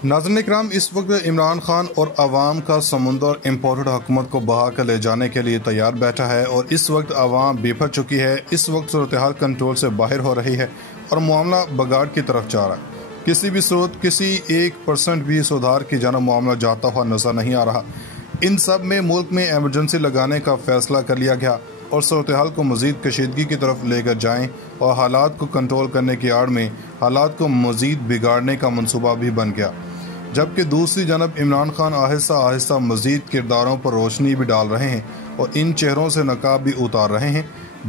नाज़रीन इकराम, इस वक्त इमरान खान और आवाम का समुंदर इम्पोर्टेड हुकूमत को बहा कर ले जाने के लिए तैयार बैठा है और इस वक्त आवाम बेफर चुकी है। इस वक्त सूरत हाल कंट्रोल से बाहर हो रही है और मामला बगाड़ की तरफ जा रहा है। किसी भी सूरत किसी 1% भी सुधार की जाना मामला जाता हुआ नजर नहीं आ रहा। इन सब में मुल्क में एमरजेंसी लगाने का फैसला कर लिया गया और सूरत हाल को मजीद कशीदगी की तरफ लेकर जाएं और हालात को कंट्रोल करने की आड़ में हालात को मजीद बिगाड़ने का मनसूबा भी बन गया। जबकि दूसरी जानब इमरान खान आहिस्ता आहिस्ता मजीद किरदारों पर रोशनी भी डाल रहे हैं और इन चेहरों से नकाब भी उतार रहे हैं।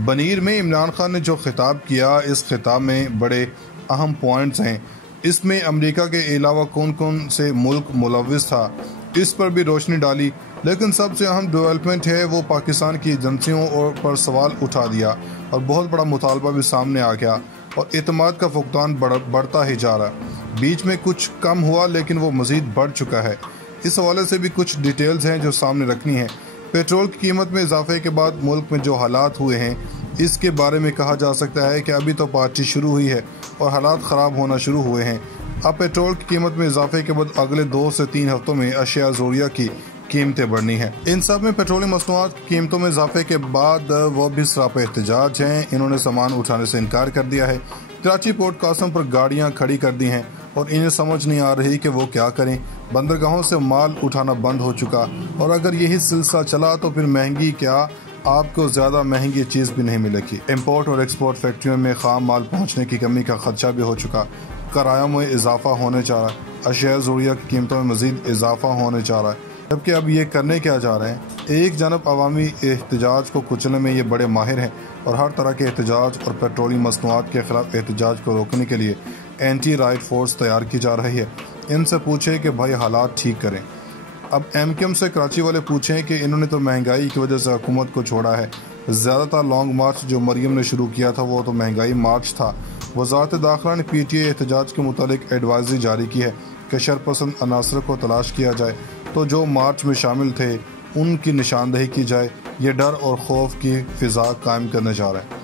बनीर में इमरान खान ने जो खिताब किया, इस खिताब में बड़े अहम पॉइंट्स हैं। इसमें अमेरिका के अलावा कौन कौन से मुल्क मुलविस था, इस पर भी रोशनी डाली। लेकिन सबसे अहम डेवलपमेंट है वो पाकिस्तान की एजेंसियों और पर सवाल उठा दिया और बहुत बड़ा मुतालबा भी सामने आ गया और एतमाद का फुकदान बढ़ता ही जा रहा है। बीच में कुछ कम हुआ लेकिन वो मजीद बढ़ चुका है। इस हवाले से भी कुछ डिटेल्स हैं जो सामने रखनी है। पेट्रोल की कीमत में इजाफे के बाद मुल्क में जो हालात हुए हैं, इसके बारे में कहा जा सकता है कि अभी तो पार्टी शुरू हुई है और हालात ख़राब होना शुरू हुए हैं। अब पेट्रोल की कीमत में इजाफे के बाद अगले 2 से 3 हफ्तों में अशिया ज़रूरिया की कीमतें बढ़नी है। इन सब में पेट्रोलियम मसनूआत की कीमतों में इजाफे के बाद वो भी सरापा एहतजाज हैं। इन्होंने सामान उठाने से इनकार कर दिया है। कराची पोर्ट कासम पर गाड़ियां खड़ी कर दी हैं और इन्हें समझ नहीं आ रही कि वो क्या करें। बंदरगाहों से माल उठाना बंद हो चुका और अगर यही सिलसिला चला तो फिर महंगी क्या, आपको ज़्यादा महंगी चीज़ भी नहीं मिलेगी। इम्पोर्ट और एक्सपोर्ट फैक्ट्रियों में खाम माल पहुँचने की कमी का खदशा भी हो चुका। किरायों में इजाफा होने जा रहा है। अशिया ज़रूरिया की कीमतों में मज़ीद इजाफा होने जा रहा है। जबकि अब ये करने क्या जा रहे हैं, एक जानब अवामी एहतजाज को कुचलने में ये बड़े माहिर हैं और हर तरह के एहतजाज और पेट्रोलियम मसनूआत के खिलाफ एहतजाज को रोकने के लिए एंटी राइट फोर्स तैयार की जा रही है। इनसे पूछें कि भाई हालात ठीक करें। अब MQM से कराची वाले पूछें कि इन्होंने तो महंगाई की वजह से हुकूमत को छोड़ा है। ज़्यादातर लॉन्ग मार्च जो मरियम ने शुरू किया था वो तो महंगाई मार्च था। वज़ारत दाखिला ने PTA एहतजाज के मुतालिक एडवाइजरी जारी की है कि शरपसंद अनासर को तलाश किया जाए तो जो मार्च में शामिल थे उनकी निशानदेही की जाए। ये डर और खौफ की फिजा कायम करने जा रहे हैं।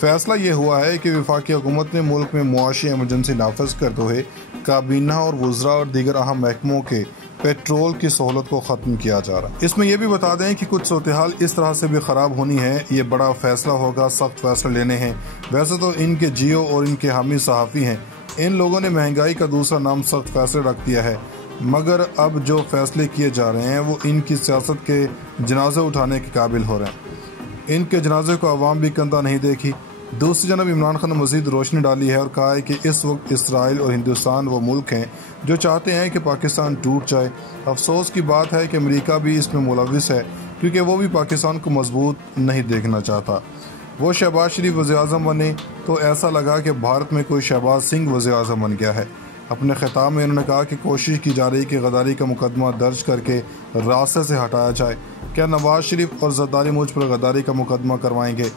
फैसला ये हुआ है कि वफाकी हुकूमत ने मुल्क में मुआशी एमरजेंसी नाफिज करते हुए काबीना और वज़रा और दीगर अहम महकमों के पेट्रोल की सहूलत को ख़त्म किया जा रहा है। इसमें यह भी बता दें कि कुछ सूरत हाल इस तरह से भी ख़राब होनी है। ये बड़ा फैसला होगा, सख्त फैसले लेने हैं। वैसे तो इनके जियो और इनके हामी सहाफ़ी हैं। इन लोगों ने महंगाई का दूसरा नाम सख्त फैसले रख दिया है, मगर अब जो फैसले किए जा रहे हैं वो इनकी सियासत के जनाजे उठाने के काबिल हो रहे हैं। इनके जनाजे को अवाम भी कंधा नहीं देखी। दूसरी जानब इमरान खान ने मजीद रोशनी डाली है और कहा है कि इस वक्त इसराइल और हिंदुस्तान वो मुल्क हैं जो चाहते हैं कि पाकिस्तान टूट जाए। अफसोस की बात है कि अमेरिका भी इसमें मुलविस है क्योंकि वो भी पाकिस्तान को मजबूत नहीं देखना चाहता। वो शहबाज शरीफ वज़ीर-ए-आज़म बने तो ऐसा लगा कि भारत में कोई शहबाज सिंह वज़ीर-ए-आज़म बन गया है। अपने खिताब में उन्होंने कहा कि कोशिश की जा रही कि गद्दारी का मुकदमा दर्ज करके रास्ते से हटाया जाए। क्या नवाज शरीफ और ज़रदारी मुझ पर गद्दारी का मुकदमा करवाएंगे?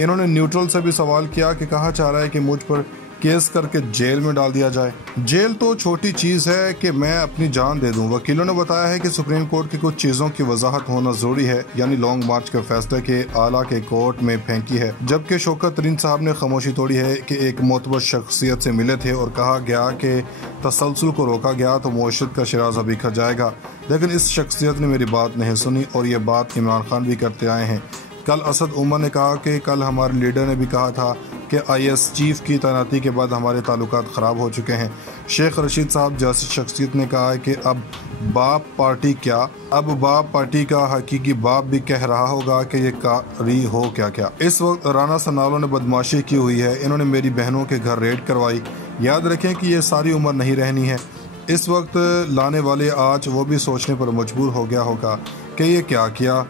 इन्होंने न्यूट्रल से भी सवाल किया कि कहा चाह रहा है कि मुझ पर केस करके जेल में डाल दिया जाए। जेल तो छोटी चीज़ है कि मैं अपनी जान दे दूं। वकीलों ने बताया है कि सुप्रीम कोर्ट की कुछ चीज़ों की वजाहत होना ज़रूरी है, यानी लॉन्ग मार्च के फैसले के आला के कोर्ट में फेंकी है। जबकि शौकत तरीन साहब ने खामोशी तोड़ी है कि एक मोतबर शख्सियत से मिले थे और कहा गया कि तसलसल को रोका गया तो मुआशरत का शिराजा बिखर जाएगा। लेकिन इस शख्सियत ने मेरी बात नहीं सुनी और ये बात इमरान खान भी करते आए हैं। कल असद उमर ने कहा कि कल हमारे लीडर ने भी कहा था कि IS चीफ की तैनाती के बाद हमारे ताल्लुकात ख़राब हो चुके हैं। शेख रशीद साहब जैसी शख्सियत ने कहा है कि अब बाप पार्टी क्या, अब बाप पार्टी का हकीकी बाप भी कह रहा होगा कि ये कारी हो क्या क्या। इस वक्त राना सनालो ने बदमाशी की हुई है। इन्होंने मेरी बहनों के घर रेड करवाई। याद रखें कि ये सारी उम्र नहीं रहनी है। इस वक्त लाने वाले आज वो भी सोचने पर मजबूर हो गया होगा कि ये क्या किया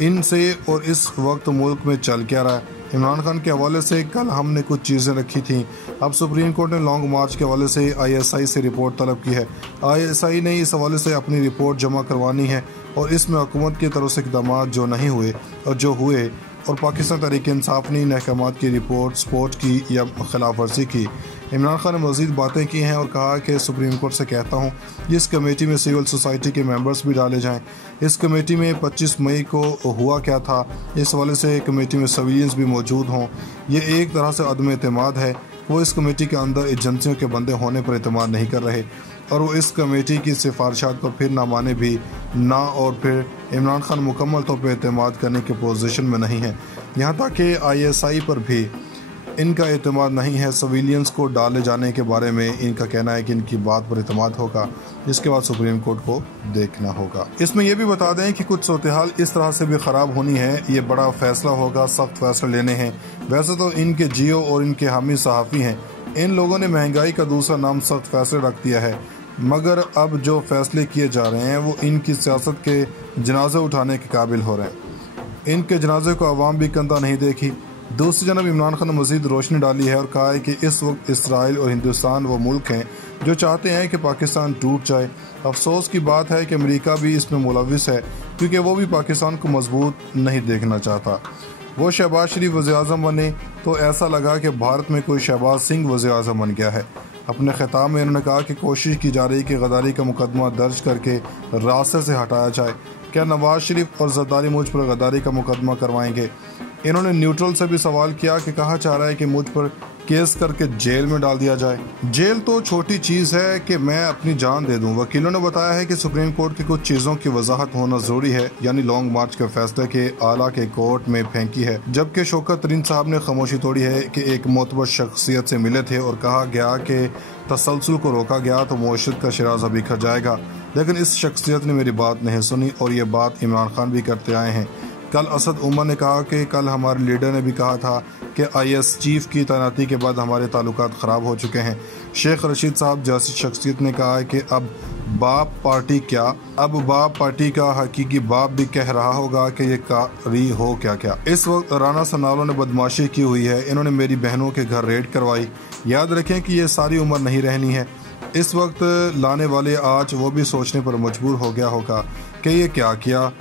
इनसे और इस वक्त मुल्क में चल क्या रहा है। इमरान खान के हवाले से कल हमने कुछ चीज़ें रखी थी। अब सुप्रीम कोर्ट ने लॉन्ग मार्च के हवाले से ISI से रिपोर्ट तलब की है। ISI ने इस हवाले से अपनी रिपोर्ट जमा करवानी है और इसमें हुकूमत की तरफ से इक़दाम जो नहीं हुए और जो हुए और पाकिस्तान तहरीक इंसाफ ने इन अहकामात की रिपोर्ट सपोर्ट की या खिलाफ वर्जी की। इमरान खान ने मज़ीद बातें की हैं और कहा कि सुप्रीम कोर्ट से कहता हूँ इस कमेटी में सिविल सोसाइटी के मेंबर्स भी डाले जाएं। इस कमेटी में 25 मई को हुआ क्या था, इस हवाले से कमेटी में सिविलियंस भी मौजूद हों। ये एक तरह से अदम एतमाद है। वो इस कमेटी के अंदर एजेंसियों के बंदे होने पर एतमाद नहीं कर रहे। और वो इस कमेटी की सिफारिशात को फिर ना माने भी ना, और फिर इमरान खान मुकम्मल तौर पर एतमाद करने की पोजीशन में नहीं है। यहाँ तक कि ISI पर भी इनका एतमाद नहीं है। सिविलियंस को डाले जाने के बारे में इनका कहना है कि इनकी बात पर एतमाद होगा, जिसके बाद सुप्रीम कोर्ट को देखना होगा। इसमें यह भी बता दें कि कुछ सूरत-ए-हाल इस तरह से भी ख़राब होनी है, ये बड़ा फैसला होगा, सख्त फैसले लेने हैं। वैसे तो इनके जियो और इनके हामी सहाफ़ी हैं, इन लोगों ने महंगाई का दूसरा नाम सख्त फैसले रख दिया है, मगर अब जो फैसले किए जा रहे हैं वो इनकी सियासत के जनाजे उठाने के काबिल हो रहे हैं। इनके जनाजे को अवाम भी कंधा नहीं देखी। दूसरी जानब इमरान खान ने मज़ीद रोशनी डाली है और कहा है कि इस वक्त इसराइल और हिंदुस्तान वो मुल्क हैं जो चाहते हैं कि पाकिस्तान टूट जाए। अफसोस की बात है कि अमेरिका भी इसमें मुलविस है, क्योंकि वो भी पाकिस्तान को मजबूत नहीं देखना चाहता। वो शहबाज शरीफ वज़ीर-ए-आज़म बने तो ऐसा लगा कि भारत में कोई शहबाज सिंह वज़ीर-ए-आज़म बन गया है। अपने खिताब में उन्होंने कहा कि कोशिश की जा रही कि गद्दारी का मुकदमा दर्ज करके रास्ते से हटाया जाए। क्या नवाज शरीफ और जरदारी मुझ पर गद्दारी का मुकदमा करवाएंगे? इन्होंने न्यूट्रल से भी सवाल किया कि कहा चाह रहा है कि मुझ पर केस करके जेल में डाल दिया जाए। जेल तो छोटी चीज़ है कि मैं अपनी जान दे दूं। वकीलों ने बताया है कि सुप्रीम कोर्ट की कुछ चीज़ों की वजाहत होना ज़रूरी है, यानी लॉन्ग मार्च के फैसले के आला के कोर्ट में फेंकी है, जबकि शौकत तरीन साहब ने खामोशी तोड़ी है कि एक मोतबर शख्सियत से मिले थे और कहा गया कि तसलसल को रोका गया तो मुआशरत का शिराजा बिखर जाएगा, लेकिन इस शख्सियत ने मेरी बात नहीं सुनी और ये बात इमरान खान भी करते आए हैं। कल असद उमर ने कहा कि कल हमारे लीडर ने भी कहा था कि IS चीफ की तैनाती के बाद हमारे ताल्लुकात ख़राब हो चुके हैं। शेख रशीद साहब जैसी शख्सियत ने कहा है कि अब बाप पार्टी का हकीकी बाप भी कह रहा होगा कि ये कारी हो क्या क्या। इस वक्त राना सनालो ने बदमाशी की हुई है, इन्होंने मेरी बहनों के घर रेड करवाई। याद रखें कि ये सारी उम्र नहीं रहनी है। इस वक्त लाने वाले आज वो भी सोचने पर मजबूर हो गया होगा कि ये क्या किया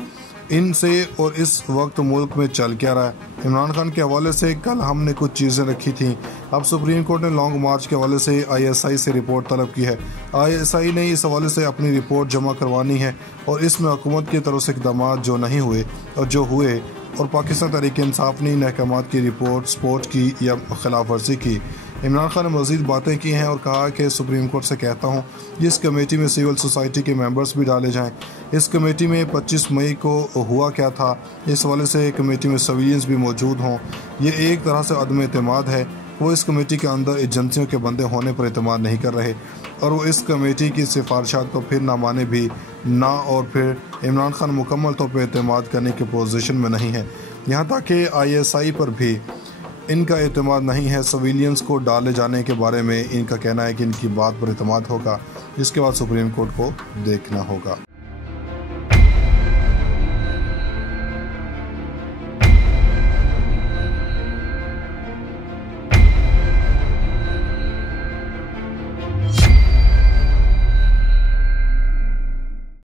इनसे और इस वक्त मुल्क में चल क्या रहा है। इमरान खान के हवाले से कल हमने कुछ चीज़ें रखी थीं, अब सुप्रीम कोर्ट ने लॉन्ग मार्च के हवाले से ISI से रिपोर्ट तलब की है। ISI ने इस हवाले से अपनी रिपोर्ट जमा करवानी है और इसमें हुकूमत की तरफ से इक़दाम जो नहीं हुए और जो हुए और पाकिस्तान तहरीक-ए-इंसाफ ने इन अहकामात की रिपोर्ट सपोर्ट की या खिलाफ वर्जी की। इमरान खान ने मज़ीद बातें की हैं और कहा कि सुप्रीम कोर्ट से कहता हूँ इस कमेटी में सिविल सोसाइटी के मेंबर्स भी डाले जाएं। इस कमेटी में 25 मई को हुआ क्या था, इस हवाले से कमेटी में सिविलियंस भी मौजूद हों। ये एक तरह से अदम एतमाद है। वो इस कमेटी के अंदर एजेंसियों के बंदे होने पर एतमाद नहीं कर रहे और वो इस कमेटी की सिफारिशात को फिर ना माने भी ना, और फिर इमरान खान मुकम्मल तौर पर एतमाद करने की पोजीशन में नहीं है। यहाँ तक कि ISI पर भी इनका एतमाद नहीं है। सिविलियंस को डाले जाने के बारे में इनका कहना है कि इनकी बात पर एतमाद होगा, जिसके बाद सुप्रीम कोर्ट को देखना होगा।